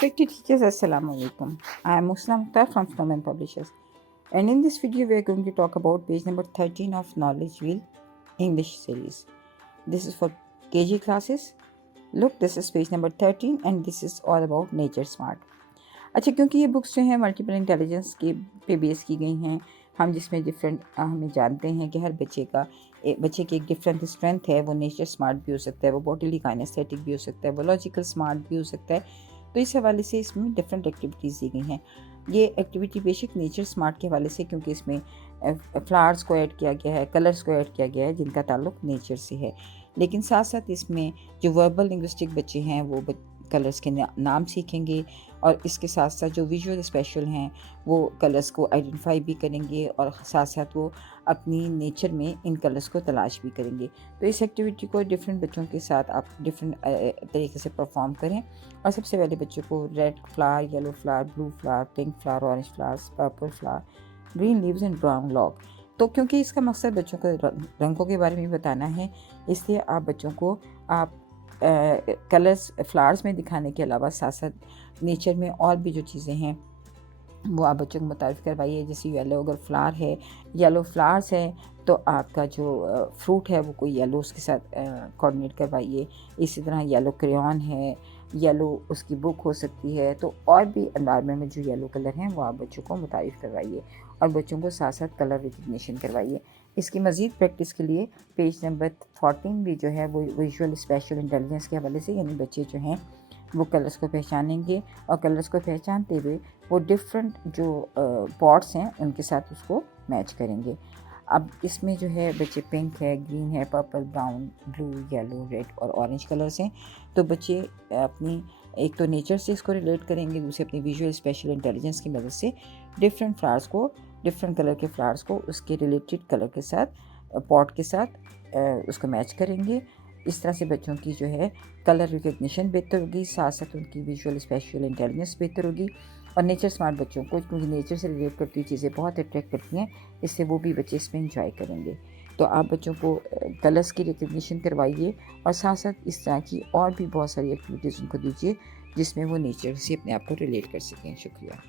Respected teachers, Assalamu alaikum. I am Muslim Mukhtar from Snowman Publishers, and in this video we are going to talk about page number 13 of Knowledge Wheel English series. This is for KG classes. Look, this is page number 13 and this is all about Nature Smart. अच्छा, क्योंकि ये books जो हैं multiple intelligence के पे base की गई हैं, हम जिसमें डिफरेंट हमें जानते हैं कि हर बच्चे की एक डिफरेंट स्ट्रेंथ है। वो नेचर स्मार्ट भी हो सकता है, वो बॉडीली काइनेस्थेटिक भी हो सकता है, वो लॉजिकल स्मार्ट भी हो सकता है। तो इस हवाले से इसमें डिफरेंट एक्टिविटीज़ दी गई हैं। ये एक्टिविटी बेसिक नेचर स्मार्ट के हवाले से, क्योंकि इसमें फ्लावर्स को ऐड किया गया है, कलर्स को ऐड किया गया है जिनका ताल्लुक नेचर से है, लेकिन साथ साथ इसमें जो वर्बल लिंग्विस्टिक बच्चे हैं वो कलर्स के नाम सीखेंगे, और इसके साथ साथ जो विजुअल स्पेशल हैं वो कलर्स को आइडेंटिफाई भी करेंगे, और साथ साथ वो अपनी नेचर में इन कलर्स को तलाश भी करेंगे। तो इस एक्टिविटी को डिफरेंट बच्चों के साथ आप डिफरेंट तरीके से परफॉर्म करें। और सबसे पहले बच्चों को red flower, yellow flower, blue flower, pink flower, orange flowers, purple flower, green leaves and brown log. तो क्योंकि इसका मकसद बच्चों को रंगों के बारे में बताना है, इसलिए आप बच्चों को आप कलर्स फ्लावर्स में दिखाने के अलावा साथ साथ नेचर में और भी जो चीज़ें हैं वो आप बच्चों को मुतारिफ़ करवाइए। जैसे येलो अगर फ्लावर है, येलो फ्लावर्स है, तो आपका जो फ्रूट है वो कोई येलो उसके साथ कोऑर्डिनेट करवाइए। इसी तरह येलो क्रेयॉन है, येलो उसकी बुक हो सकती है। तो और भी एनवायरनमेंट में जो येलो कलर हैं वो आप बच्चों को मुतारिफ़ करवाइए, और बच्चों को साथ साथ कलर रिकग्निशन करवाइए। इसकी मज़ीद प्रैक्टिस के लिए पेज नंबर 14 भी जो है वो विजुअल स्पेशल इंटेलिजेंस के हवाले से, यानी बच्चे जो हैं वो कलर्स को पहचानेंगे, और कलर्स को पहचानते हुए वो डिफरेंट जो पॉट्स हैं उनके साथ उसको मैच करेंगे। अब इसमें जो है बच्चे पिंक है, ग्रीन है, purple, brown, blue, yellow, red और ऑरेंज कलर्स हैं। तो बच्चे अपनी एक तो नेचर से इसको रिलेट करेंगे, दूसरे अपनी विजुअल स्पेशल इंटेलिजेंस की मदद से डिफरेंट फ्लावर्स को, डिफरेंट कलर के फ्लावर्स को उसके रिलेटेड कलर के साथ, पॉट के साथ उसको मैच करेंगे। इस तरह से बच्चों की जो है कलर रिकग्निशन बेहतर होगी, साथ साथ उनकी विजुअल स्पेशल इंटेलिजेंस बेहतर होगी। और नेचर स्मार्ट बच्चों को, क्योंकि नेचर से रिलेट करती हुई चीज़ें बहुत अट्रैक्ट करती हैं, इससे वो भी बच्चे इसमें इंजॉय करेंगे। तो आप बच्चों को कलर्स की रिकग्निशन करवाइए, और साथ साथ इस तरह की और भी बहुत सारी एक्टिविटीज़ उनको दीजिए जिसमें वो नेचर से अपने आप को रिलेट कर सकें। शुक्रिया।